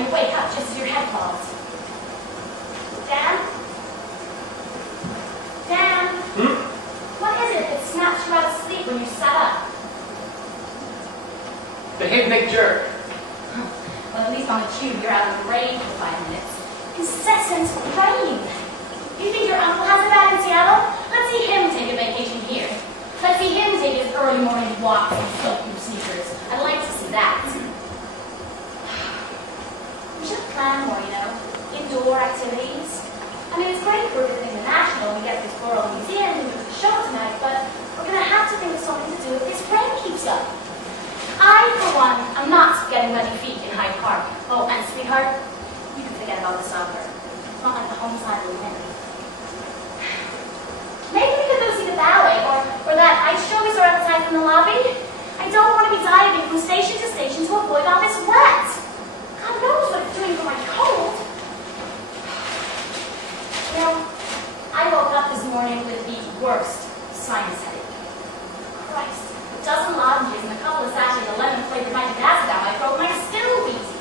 and you wake up just as your head falls. Dan? Dan? What is it that snaps you out of sleep when you sat up? The hypnic jerk. Well, at least on the tube, you're out of the rain for 5 minutes. Incessant rain. You think your uncle has it bad in Seattle? Let's see him take a vacation here. Let's see him take his early morning walks in soap-proof sneakers. I'd like to see that. We should plan more, you know, indoor activities. I mean, it's great for visiting the National. We get this Floral Museum, we go to the show tonight, but we're going to have to think of something to do if this rain keeps up. I, for one, am not getting muddy feet in Hyde Park. Oh, and sweetheart, you can forget about the soccer. It's not like the home side will win. Maybe we could go see the ballet, or that ice show we saw outside in the lobby. I don't want to be diving from station to station to avoid all this wet. God knows what it's doing for my cold. You know, I woke up this morning with the worst sinus headache. Christ, a dozen lozenges and a couple of sachets of lemon-flavored nitric acid down my throat, and I'm still wheezing.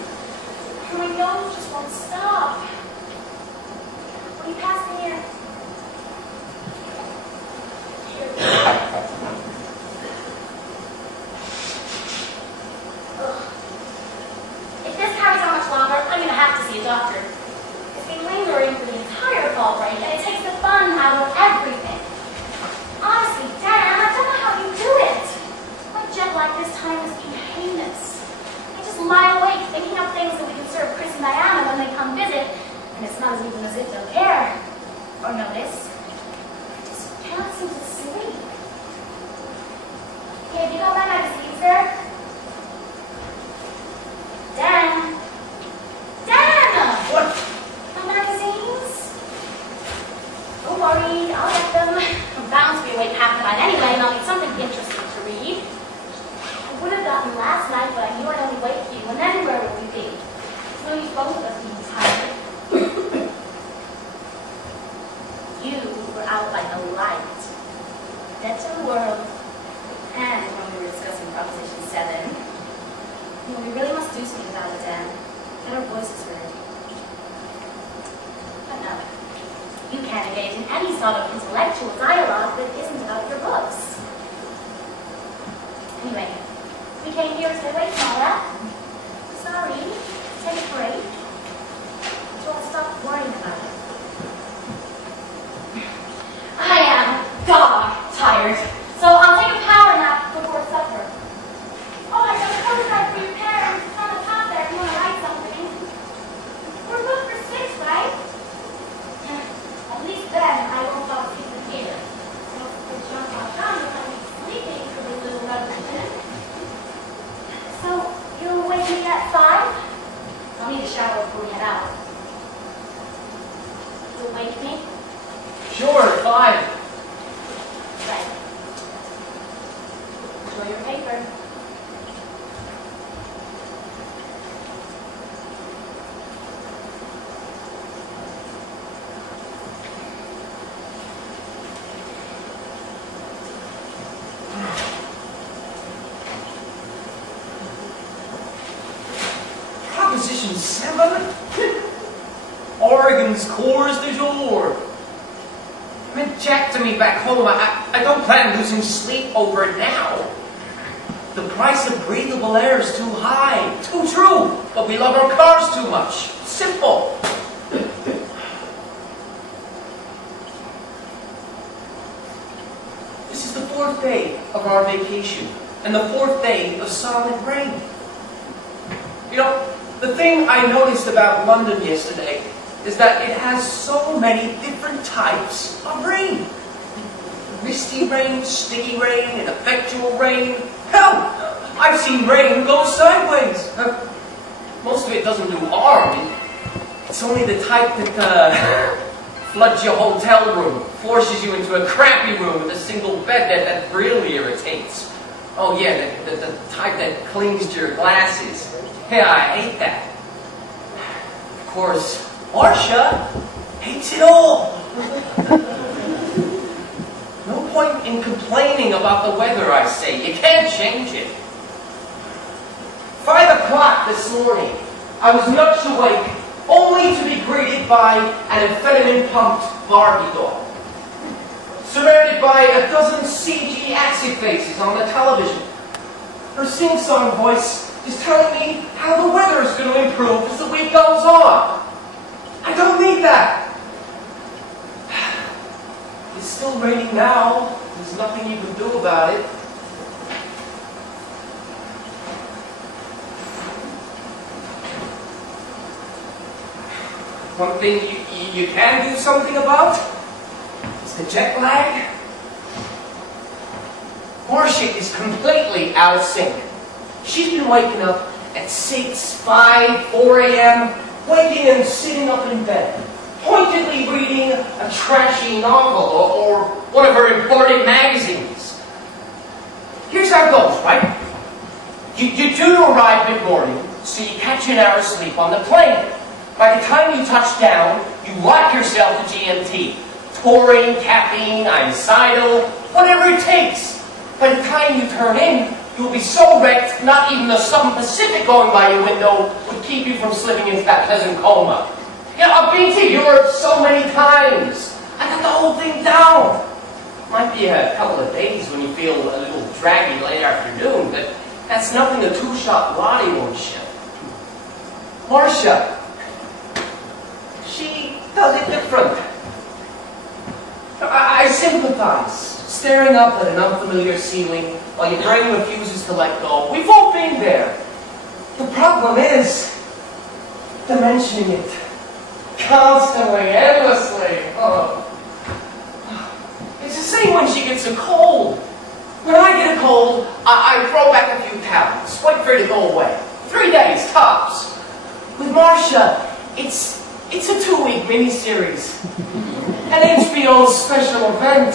And my nose just won't stop. Will you pass me here? If this carries on much longer, I'm going to have to see a doctor. It's been lingering for the entire fall break, and it takes the fun out of everything. Honestly, Dan, I don't know how you do it. My jet lag this time has been heinous. I just lie awake thinking of things that we can serve Chris and Diana when they come visit, and it's not even as if they'll care or notice. I just can't seem to sleep. Hey, have you got my magazines there? Dan! Dan! What? My magazines? Don't worry, I'll get them. I'm bound to be awake half the night anyway, and I'll need something interesting to read. I would have gotten last night, but I knew I'd only wake you, and then where would we be? It's no use both of us being tired. You were out like a light. Dead to the world. And when we were discussing Proposition 7, you know, we really must do something about it, Dan. Get our voices heard. But no, you can't engage in any sort of intellectual dialogue that isn't about your books. Anyway, we came here to get away from all that. Sorry, take a break. So I'll stop worrying about it. I am tired. So I'll take a power nap before supper. Oh, I got a postcard for your parents. It's on the top there if you want to write something. We're booked for 6, right? At least then I won't fall asleep in here. So if John got done, you'll have me sleeping for the little revolution. So you'll wake me at 5? I'll need a shower before we head out. You'll wake me? Sure, 5. Right. Enjoy your paper. Proposition 7? Oregon's cours du jour. I mean, Jack to me back home, I don't plan on losing sleep over it now. The price of breathable air is too high. Too true. But we love our cars too much. Simple. This is the 4th day of our vacation, and the 4th day of solid rain. You know, the thing I noticed about London yesterday is that it has so many different types of rain. Misty rain, sticky rain, and effectual rain. Hell, I've seen rain go sideways. Most of it doesn't do harm. It's only the type that floods your hotel room, forces you into a crappy room with a single bed that really irritates. Oh yeah, the type that clings to your glasses. Yeah, I hate that. Of course, Marcia hates it all. No point in complaining about the weather, I say. You can't change it. 5 o'clock this morning. I was nudged awake, only to be greeted by an amphetamine-pumped Barbie doll, surrounded by a dozen CG acid faces on the television. Her sing-song voice is telling me how the weather is going to improve as the week goes on. I don't need that. It's still raining now. There's nothing you can do about it. One thing you can do something about is the jet lag. Marcia is completely out of sync. She's been waking up at 6, 5, 4 a.m., waking and sitting up in bed, pointedly reading a trashy novel or one of her imported magazines. Here's how it goes, right? You do arrive mid-morning, so you catch an hour's sleep on the plane. By the time you touch down, you lock yourself to GMT. Taurine, caffeine, icidal, whatever it takes. By the time you turn in, you'll be so wrecked, not even the Southern Pacific going by your window would keep you from slipping into that pleasant coma. You know, I've been to Europe so many times. I got the whole thing down. Might be a couple of days when you feel a little draggy late afternoon, but that's nothing a two-shot Lottie won't show. Marcia, she does it different. I sympathize, staring up at an unfamiliar ceiling while your brain refuses to let go. We've all been there. The problem is mentioning it constantly, endlessly. Oh. It's the same when she gets a cold. When I get a cold, I throw back a few tablets, wait for it to go away. 3 days, tops. With Marcia, it's a 2-week miniseries. An HBO special event.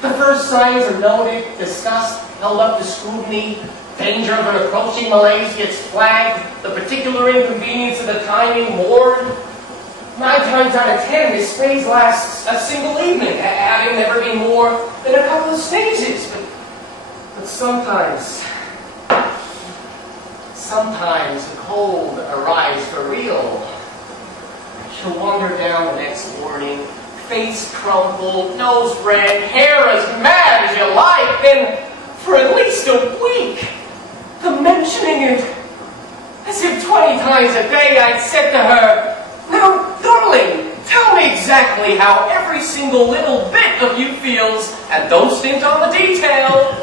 The first signs are noted, discussed, held up to scrutiny. Danger of an approaching malaise gets flagged. The particular inconvenience of the timing mourned. 9 times out of 10, this phase lasts a single evening, having never been more than a couple of sneezes. But sometimes the cold arrives for real. She'll wander down the next morning, face crumpled, nose red, hair as mad as you like, then for at least a week, the mentioning it, as if 20 times a day I'd said to her, "Now, darling, tell me exactly how every single little bit of you feels, and don't stint on the detail."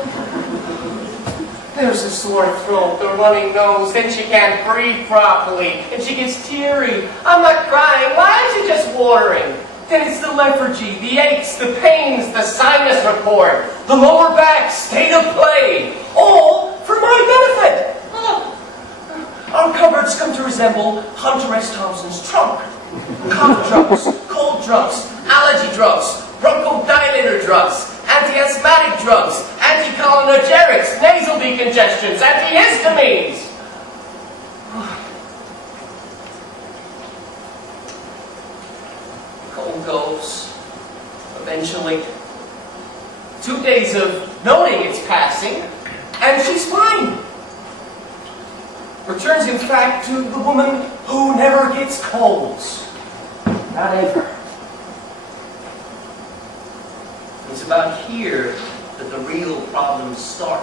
There's a sore throat, a running nose, then she can't breathe properly, and she gets teary. "I'm not crying, why aren't you just watering?" Then it's the lethargy, the aches, the pains, the sinus report, the lower back, state of play, all for my benefit. Our cupboards come to resemble Hunter S. Thompson's trunk. Cough drugs, cold drugs, allergy drugs, bronchodilator drugs, anti-asthmatic drugs, anticholinergics, nasal decongestions, antihistamines. Cold goes, eventually. 2 days of knowing it's passing, and she's fine. Returns, in fact, to the woman who never gets colds. Not ever. It's about here that the real problems start.